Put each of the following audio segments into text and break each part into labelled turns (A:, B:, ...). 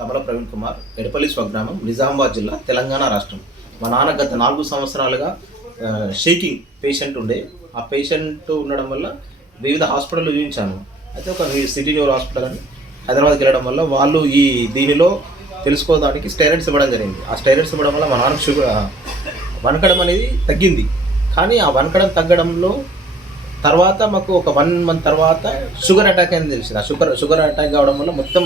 A: కమల ప్రవీణ్ కుమార్ ఎడపల్లి స్వగ్రామం నిజామాబాద్ జిల్లా తెలంగాణ రాష్ట్రం. మా నాన్న గత నాలుగు సంవత్సరాలుగా షేకింగ్ పేషెంట్ ఉండే. ఆ పేషెంట్ ఉండడం వల్ల వివిధ హాస్పిటల్లో చూపించాను. అయితే ఒక సిటీ న్యూరో హాస్పిటల్ అని హైదరాబాద్కి వెళ్ళడం వల్ల వాళ్ళు ఈ దీనిలో తెలుసుకోవడానికి స్టైరాయిడ్స్ ఇవ్వడం జరిగింది. ఆ స్టైరాయిడ్స్ ఇవ్వడం వల్ల మా నాన్న షుగర్ వనకడం అనేది తగ్గింది. కానీ ఆ వనకడం తగ్గడంలో తర్వాత మాకు ఒక వన్ మంత్ తర్వాత షుగర్ అటాక్ అని తెలిసింది ఆ షుగర్ షుగర్ అటాక్ కావడం వల్ల మొత్తం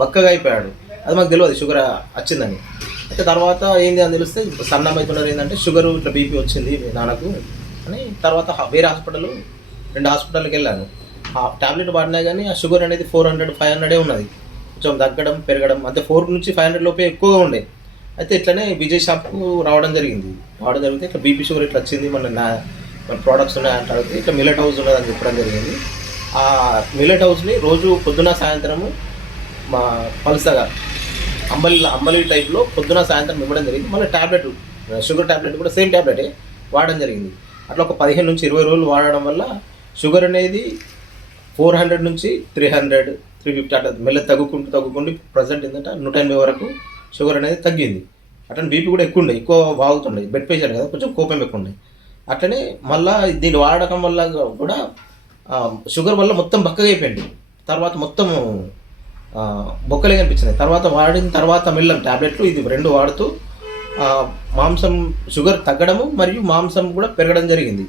A: బక్కగా అయిపోయాడు. అది మాకు తెలియదు షుగర్ వచ్చిందని. అయితే తర్వాత ఏంది అని తెలిస్తే సన్నం అవుతున్నారు ఏంటంటే షుగర్ ఇట్లా బీపీ వచ్చింది నాన్నకు అని తర్వాత వేరే హాస్పిటల్ రెండు హాస్పిటల్కి వెళ్ళాను. ఆ టాబ్లెట్ వాడినా కానీ ఆ షుగర్ అనేది ఫోర్ హండ్రెడ్ ఫైవ్ హండ్రెడే ఉన్నది. కొంచెం తగ్గడం పెరగడం అంటే ఫోర్ నుంచి ఫైవ్ హండ్రెడ్ లోపే ఎక్కువగా ఉండే. అయితే ఇట్లనే విజయ్ షాప్కు రావడం జరిగింది. రావడం జరిగితే ఇట్లా బీపీ షుగర్ ఇట్లా వచ్చింది మన నా మన ప్రోడక్ట్స్ ఉన్నాయంటే అడిగితే ఇట్లా మిల్లెట్ హౌస్ ఉన్నదని చెప్పడం జరిగింది. ఆ మిల్లెట్ హౌస్ని రోజు పొద్దున సాయంత్రము మా పలుసగా అంబలి అంబలి టైప్లో పొద్దున సాయంత్రం ఇవ్వడం జరిగింది. మళ్ళీ ట్యాబ్లెట్ షుగర్ ట్యాబ్లెట్ కూడా సేమ్ ట్యాబ్లెటే వాడడం జరిగింది. అట్లా ఒక పదిహేను నుంచి ఇరవై రోజులు వాడడం వల్ల షుగర్ అనేది ఫోర్ హండ్రెడ్ నుంచి త్రీ హండ్రెడ్ త్రీ ఫిఫ్టీ అట్లా మెల్ల తగ్గుకుంటూ తగ్గుకుంటూ ప్రజెంట్ ఏంటంటే నూట ఎనభై వరకు షుగర్ అనేది తగ్గింది. అట్లనే బీపీ కూడా ఎక్కువ ఉండే ఎక్కువ వాగుతుండే బెడ్ పేషెంట్ కదా కొంచెం కోపం ఎక్కువ ఉండే అట్లనే మళ్ళీ దీన్ని వాడకం వల్ల కూడా షుగర్ వల్ల మొత్తం బక్కగా అయిపోయింది. తర్వాత మొత్తం బొక్కలే కనిపించింది తర్వాత వాడిన తర్వాత మిల్లం టాబ్లెట్లు ఇది రెండు వాడుతూ మాంసం షుగర్ తగ్గడము మరియు మాంసం కూడా పెరగడం జరిగింది.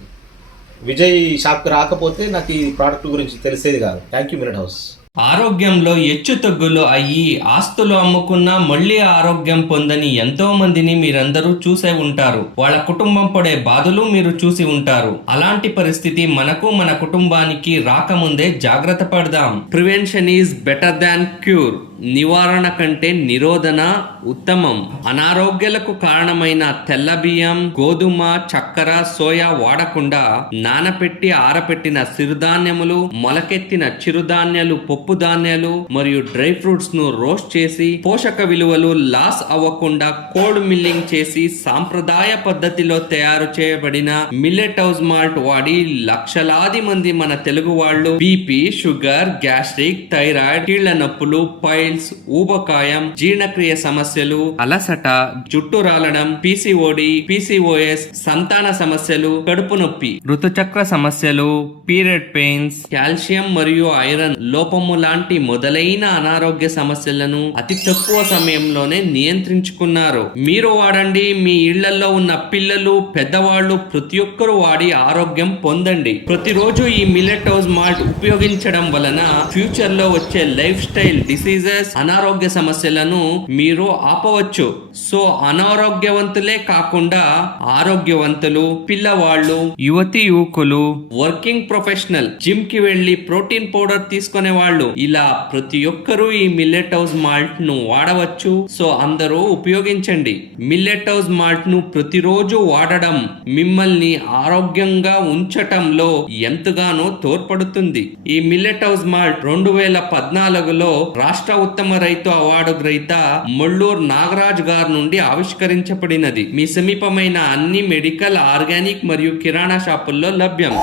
A: విజయ్ షాప్కి రాకపోతే నాకు ఈ ప్రోడక్ట్ గురించి తెలిసేది కాదు. Thank you minute house.
B: ఆరోగ్యంలో హెచ్చుతగ్గులు అయ్యి ఆస్తులు అమ్ముకున్నా మళ్ళీ ఆరోగ్యం పొందని ఎంతో మందిని మీరందరూ చూసే ఉంటారు. వాళ్ళ కుటుంబం పడే బాధలు మీరు చూసి ఉంటారు. అలాంటి పరిస్థితి మనకు మన కుటుంబానికి రాకముందే జాగ్రత్త పడదాం. Prevention is better than cure. నివారణ కంటే నిరోధన ఉత్తమం. అనారోగ్యాలకు కారణమైన తెల్ల బియ్యం గోధుమ చక్కెర సోయా వాడకుండా నానపెట్టి ఆరపెట్టిన సిరుధాన్యములు మొలకెత్తిన చిరుధాన్యాలు పప్పు ధాన్యాలు మరియు డ్రై ఫ్రూట్స్ను రోస్ట్ చేసి పోషక విలువలు లాస్ అవ్వకుండా కోల్డ్ మిల్లింగ్ చేసి సాంప్రదాయ పద్ధతిలో తయారు చేయబడిన మిల్లెట్ హౌస్ మాల్ట్ వాడి లక్షలాది మంది మన తెలుగు వాళ్ళు బీపీ షుగర్ గ్యాస్ట్రిక్ థైరాయిడ్ కీళ్ళ నొప్పులు ఆయిల్స్ ఊబకాయం జీర్ణక్రియ సమస్యలు అలసట జుట్టు రాలడం పీసీఓడి పీసీఓఎస్ సంతాన సమస్యలు కడుపు నొప్పి ఋతుచక్ర సమస్యలు పీరియడ్ పెయిన్స్ కాల్షియం మరియు ఐరన్ లోపము లాంటి మొదలైన అనారోగ్య సమస్యలను అతి తక్కువ సమయంలోనే నియంత్రించుకున్నారు. మీరు వాడండి మీ ఇళ్ళలో ఉన్న పిల్లలు పెద్దవాళ్ళు ప్రతి ఒక్కరూ వాడి ఆరోగ్యం పొందండి. ప్రతిరోజు ఈ మిల్లెట్ హౌస్ మాల్ట్ ఉపయోగించడం వలన ఫ్యూచర్లో వచ్చే లైఫ్ స్టైల్ డిసీజెస్ అనారోగ్య సమస్యలను మీరు ఆపవచ్చు. సో అనారోగ్యవంతులే కాకుండా ఆరోగ్యవంతులు పిల్లవాళ్ళు యువతి యువకులు వర్కింగ్ ప్రొఫెషనల్ జిమ్కి వెళ్ళి ప్రోటీన్ పౌడర్ తీసుకునే వాళ్ళు ఇలా ప్రతి ఒక్కరూ ఈ మిల్లెట్ హౌస్ మాల్ట్ను వాడవచ్చు. సో అందరూ ఉపయోగించండి. మిల్లెట్ హౌస్ మాల్ట్ను ప్రతిరోజు వాడడం మిమ్మల్ని ఆరోగ్యంగా ఉంచటంలో ఎంతగానో తోడ్పడుతుంది. ఈ మిల్లెట్ హౌస్ మాల్ట్ రెండు వేల పద్నాలుగులో రాష్ట్ర ఉత్తమ రైతు అవార్డు గ్రహీత మొల్లూరు నాగరాజ్ గారి నుండి ఆవిష్కరించబడినది. మీ సమీపమైన అన్ని మెడికల్ ఆర్గానిక్ మరియు కిరాణా షాపుల్లో లభ్యం.